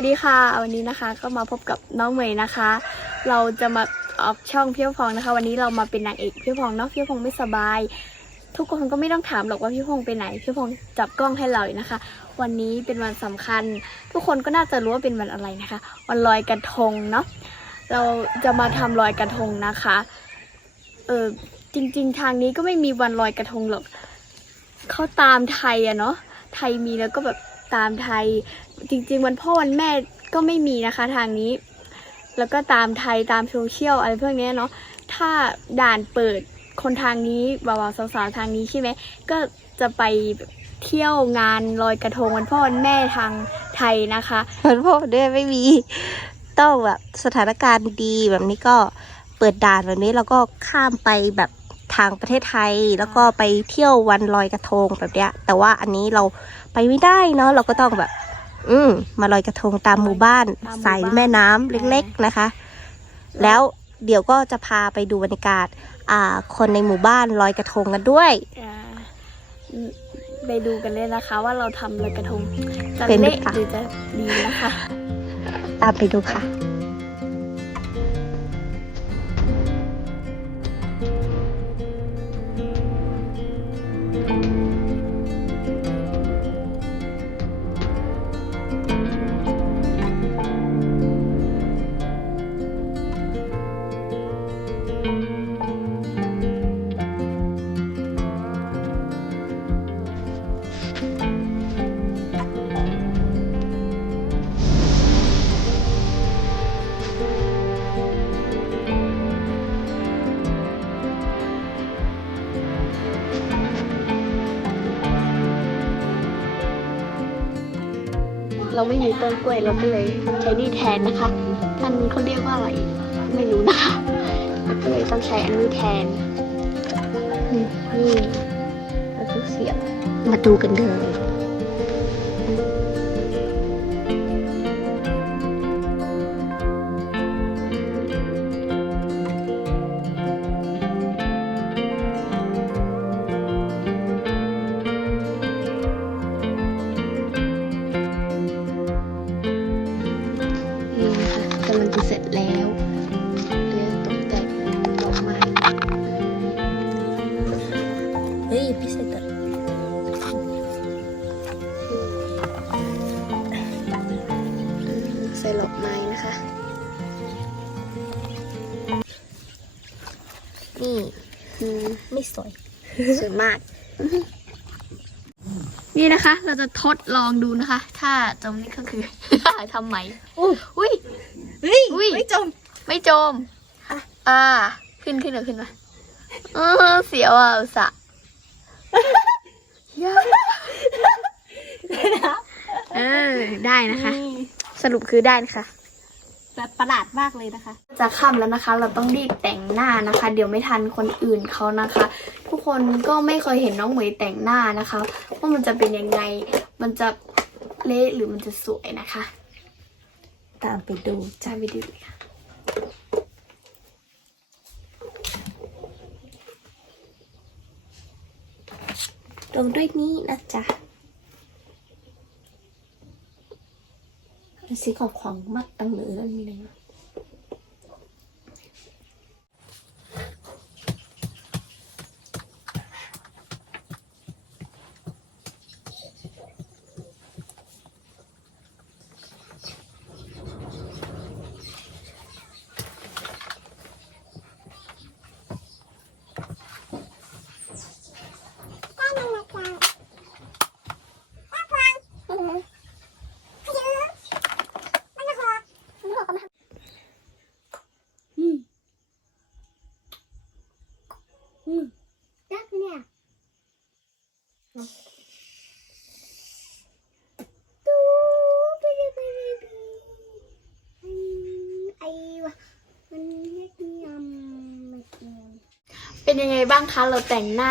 วัสดีค่ะ วันนี้นะคะก็มาพบกับน้องเมย์นะคะ เราจะมาออกช่องเพียวพองนะคะ วันนี้เรามาเป็นนางเอกเพียวพองเนาะเพียวพองไม่สบาย ทุกคนก็ไม่ต้องถามหรอกว่าพี่พงไปไหนพี่พงจับกล้องให้เราอยู่นะคะ วันนี้เป็นวันสำคัญ ทุกคนก็น่าจะรู้ว่าเป็นวันอะไรนะคะ วันลอยกระทงเนาะเราจะมาทำลอยกระทงนะคะเออจริง ๆ ทางนี้ก็ไม่มีวันลอยกระทงหรอกเขาตามไทยอะเนาะไทยมีแล้วก็แบบ ตามไทย จริง ๆ วันพ่อวันแม่ก็ไม่มีนะคะทางนี้ แล้วก็ตามไทยตามโซเชียลอะไรพวกนี้เนาะถ้าด่านเปิดคนทางนี้บ่าวสาวๆทางนี้ใช่ไหมก็จะไปเที่ยวงานลอยกระทงวันพ่อวันแม่ทางไทยนะคะเหมือนพ่อเนี่ไม่มีต้องแบบสถานการณ์ดีแบบนี้ก็เปิดด่านแบบนี้เราก็ข้ามไปแบบ ทางประเทศไทย แล้วก็ไปเที่ยววันลอยกระทงแบบเนี้ย แต่ว่าอันนี้เราไปไม่ได้เนาะเราก็ต้องแบบ อืมมาลอยกระทงตามหมู่บ้านตามหมู่บ้านสายแม่น้ำเล็ก ๆนะคะ แล้วเดี๋ยวก็จะพาไปดูบรรยากาศ อ่า คนในหมู่บ้านลอยกระทงกันด้วยอ่าไปดูกันเลยนะคะ ว่าเราทำลอยกระทงจะเป็นหรือเละเปล่าหรือจะดีนะคะ ตามไปดูค่ะ เราไม่มีต้นกล้วยเราก็เลยใช้นี่แทนนะคะอันเขาเรียกว่าอะไรไม่รู้นะคะเราก็เลยต้องใช้อันนี้แทนนี่นี่เราต้องเสียบมาดูกันเลย อกไม้นะคะ นี่อืมไม่สวยสวยมาก นี่นะคะ เราจะทดลองดูนะคะ ถ้าจมนี่ก็คือ ทำไหมอู้อุ้ยเฮ้ยอุ๊ยไม่จม ไม่จม อ่า ขึ้นขึ้นเอาขึ้นมาเออเสียวอะอุตสะยากเออ ได้นะคะ สรุปคือได้นะคะแบบประหลาดมากเลยนะคะ จะค่ำแล้วนะคะ เราต้องรีบแต่งหน้านะคะ เดี๋ยวไม่ทันคนอื่นเขานะคะ ทุกคนก็ไม่เคยเห็นน้องเหมยแต่งหน้านะคะว่ามันจะเป็นยังไง มันจะเละหรือมันจะสวยนะคะ ตามไปดูจะไปดูค่ะตรงด้วยนี้นะจ๊ะ สีของของมัดตั้งเหลือแล้วมีอะไรนะ เป็น ยังไงบ้างคะเราแต่งหน้า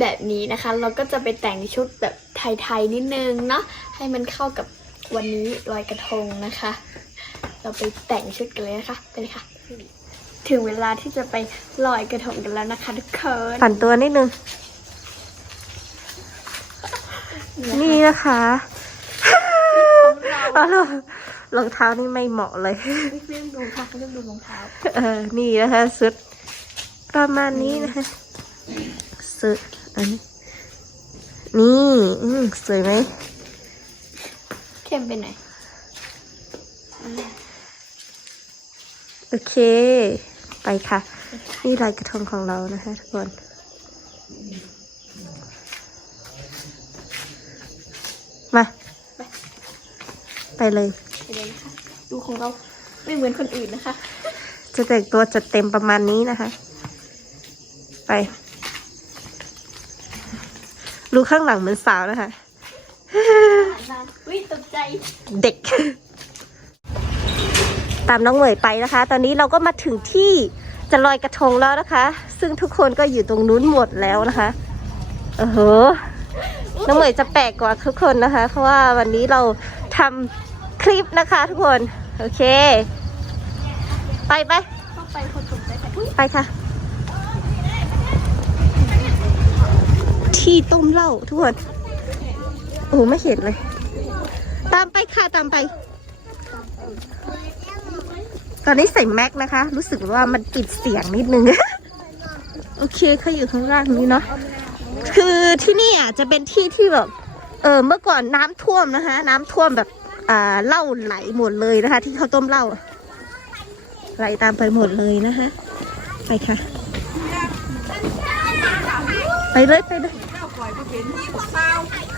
แบบนี้นะคะ เราก็จะไปแต่งชุดแบบไทยๆนิดนึงเนาะให้มันเข้ากับวันนี้ลอยกระทงนะคะ เราไปแต่งชุดกันเลยนะคะไปเลยค่ะ ถึงเวลาที่จะไปลอยกระทงกันแล้วนะคะทุกคนฝันตัวนิดนึง นี่นะคะของเราเอาล่ะรองเท้านี่ไม่เหมาะเลยเรื่องดูค่ะเรื่องดูรองเท้า เออ นี่นะคะสุด ประมาณนี้นะคะสุดอันนี้นี่อืมสวยไหมเข้มไปไหนอยโอเค ไปค่ะ นี่ลายกระทงของเรานะคะทุกคนมา ไปเลยไปเลยนะคะดูของเราไม่เหมือนคนอื่นนะคะ จะแต่งตัวจัดเต็มประมาณนี้นะคะ ไปดูข้างหลังเหมือนสาวนะคะ อุ้ยตกใจ เด็ก ตามน้องเหมยไปนะคะ ตอนนี้เราก็มาถึงที่จะลอยกระทงแล้วนะคะ ซึ่งทุกคนก็อยู่ตรงนู้นหมดแล้วนะคะโอ้โหน้องเหมยจะแปลกกว่าทุกคนนะคะ เพราะว่าวันนี้เราทำคลิปนะคะทุกคน โอเค ไปไปเข้าไปคนตกใจแต่อุ้ยไปค่ะ ที่ต้มเหล้าทุกคนโอ้โหไม่เห็นเลย ตามไปค่ะตามไป ตอนนี้ใส่แม็กนะคะ รู้สึกว่ามันปิดเสียงนิดนึง โอเคเขาอยู่ข้างล่างนี้เนาะคือที่นี่อะจะเป็นที่ที่แบบเออเมื่อก่อนน้ำท่วมนะคะ น้ำท่วมแบบอ่าเหล้าไหลหมดเลยนะคะ ที่เขาต้มเหล้าไหลตามไปหมดเลยนะคะ ไปค่ะ ไปเลยไปเลย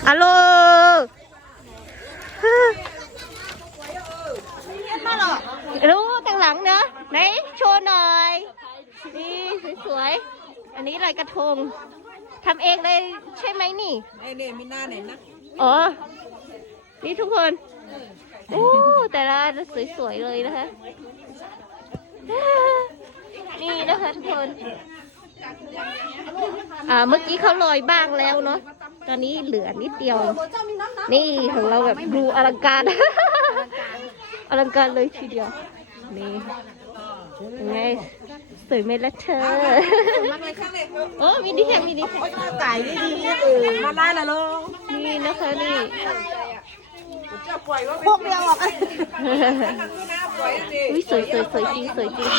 อัลโลรู้ต่างหลังเนอะไหนโชว์หน่อย นี่สวยๆ อันนี้ลอยกระทงทำเองเลยใช่ไหมนี่ไอเนี่ยมีหน้าไหนนะ อ๋อ นี่ทุกคนโอ้แต่ละสวยๆเลยนะคะ นี่นะคะทุกคน อ่าเมื่อกี้เขาลอยบ้างแล้วเนาะตอนนี้เหลือนิดเดียว นี่ของเราแบบดูอลังการ อลังการเลยทีเดียว นี่ยังไงสวยไหมล่ะเธอโอ้มีดิแทมีดิแทไก่ดีดีมาได้ละลูกนี่นะคะนี่พวกเดียวอะอุ้ยสวยสวยสวยจริงสวยจริง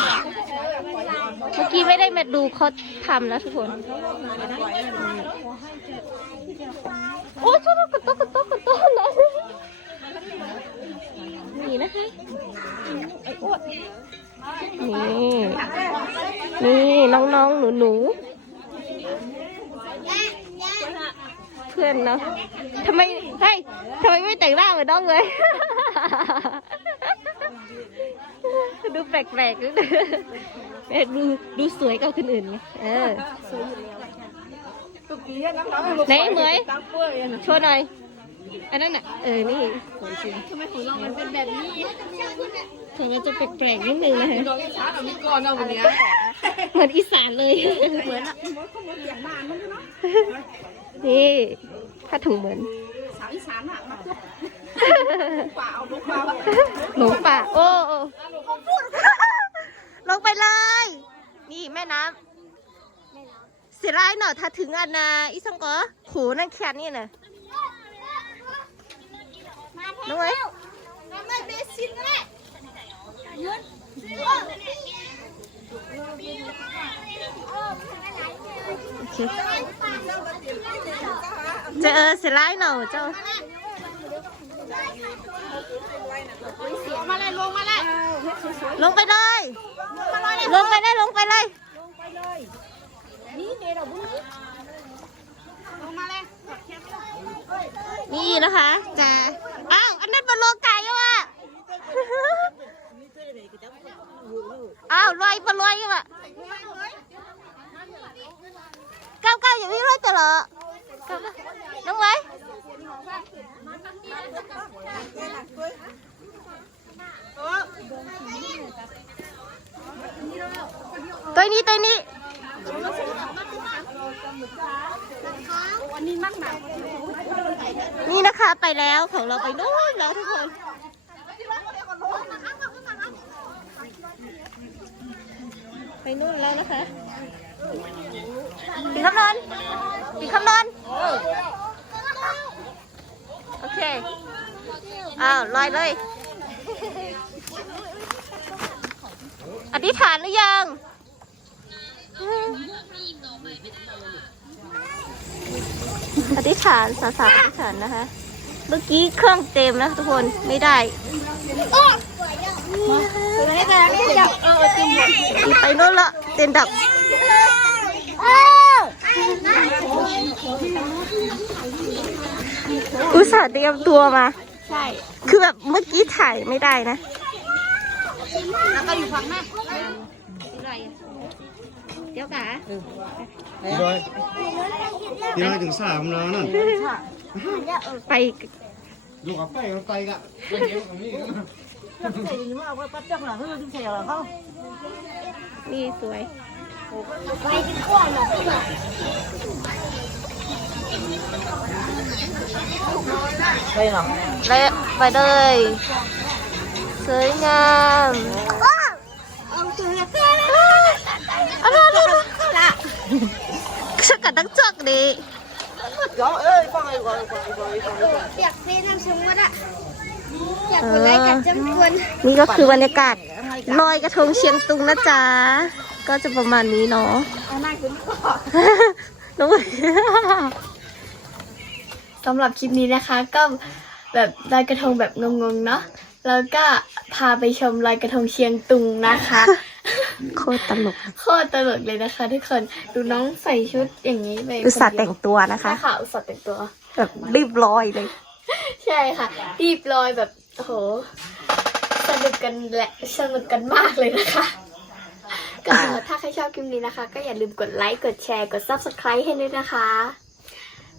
เมื่อกี้ไม่ได้มาดูเขาทำนะทุกคนโอ้ชอบกระโตกกระโตกกระโตกนะนี่นะคะนี่นี่น้องๆหนูหนูๆเพื่อนเนาะทำไมเฮ้ยทำไมไม่แต่งหน้าเหมือนน้องเลย ดูแปลกๆนิดนึงเอ๊ะดูดูสวยกว่าคนอื่นไงเออ ตุกี้น้ำน้ำไหนเหมย ตั้งเปื่อยโชว์หน่อย อันนั้นน่ะ เออ นี่สวยจริงทำไมของเรามันเป็นแบบนี้ถึงมันจะแปลกๆนิดนึงนะฮะดอกช้าเรามีก่อนเอาวันนี้เหมือนอีสานเลย เหมือนอะนี่ผ้าถุงเหมือน สาวอีสานอะมาป่าเอาลูกป่า หนูป่า โอ้โอ้ลงไปเลย นี่แม่น้ำเสียร้ายหน่อยถ้าถึงอันนาอีสังก็โขนั่นแค่นี้น่ะน้องเอ้ยโอเคเจอเสียร้ายหน่อยเจ้ามาเลยลงมาเลยลงไปเลย ลงไปเลยลงไปเลยลง มาเลยนี่นะคะจ้าอ้าว อันนั้นเป็นโลไก่อะวะอ้าวลอยเปลาลอยอะวะเก้าเก้าอย่าวิ่งเลยจะเหรอเก้าเก้าน้องไว้ตัวนี้ตัวนี้ นี่นะคะไปแล้วของเราไปนู่นแล้วทุกคน ไปนู่นแล้วนะคะปีคำนนปีคำนนโอเค อ้าวลอยเลย อธิษฐานหรือยัง อธิษฐานสาสาอธิษฐานนะคะ เมื่อกี้เครื่องเต็มนะทุกคนไม่ได้ไปโน่นละเต็นดับอุตส่าห์เตรียมตัวมา ใช่ คือแบบเมื่อกี้ถ่ายไม่ได้นะ แล้วก็อยู่ฝั่งหน้า เดี๋ยวกะพี่น้อยพี่น้อยถึงสามแล้วนั่นไปลูกกับไปกับไปกะนี่สวยไปหรอและไปเลยสวยงามอะไรอะไรชักกัดตั้งจักดิย้อเอ้ยฟังไอ้ก่ อนฟังไอ้ก่อนฟังไอ้ก่อนอยากไปทำชมวัดอะอยากกดไลค์กับจำนวนนี่ก็คือบรรยากาศลอยกระทงเชียงตุงนะจ๊ะ ก็จะประมาณนี้เนาะ เอาหน้าคุณพ่อ น้องสำหรับคลิปนี้นะคะก็แบบลอยกระทงแบบงงๆเนาะแล้วก็พาไปชมลอยกระทงเชียงตุงนะคะ โคตรตลกโคตรตลกเลยนะคะทุกคนดูน้องใส่ชุดอย่างนี้ไปอุตส่าห์แต่งตัวนะใช่คะค่ะอุตส่าห์แต่งตัวแบบรีบร้อยเลย ใช่ค่ะ รีบลอยแบบโอ้โหสนุกกันและสนุกกันมากเลยนะคะก็ถ้าใครชอบคลิปนี้นะคะ ก็อย่าลืมกดไลค์กดแชร์กด subscribe ให้ด้วยนะคะ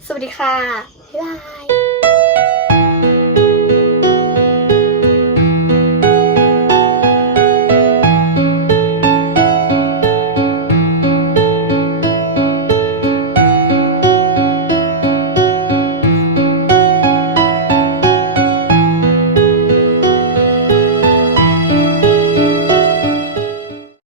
สวัสดีค่ะบ๊ายบาย